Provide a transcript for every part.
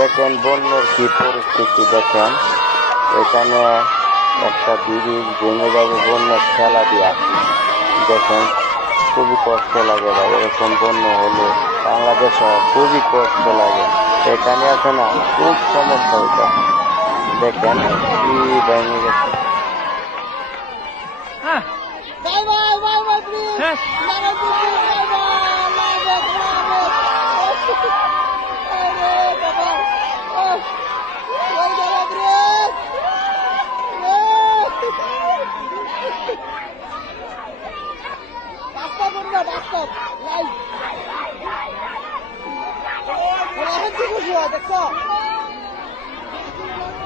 দেখেন বন্যার কি পরিস্থিতি দেখেন, এখানে একটা ব্রিজ ভেঙে যাবে বন্যার খেলা দিয়া। দেখেন খুবই কষ্ট লাগে ভাই, এরকম বন্যা হলে বাংলাদেশে খুবই কষ্ট লাগে। এখানে আছে না, খুব সমস্যা হইতেছে। দেখেন কি ভেঙে গেছে। দেখছো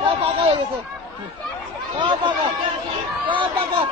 পাকা হয়ে গেছে, পাকা পাকা পাকা।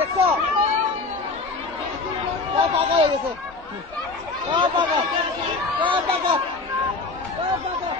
দেখছো পাকা হয়ে গেছে, পাকা পাকা পাকা।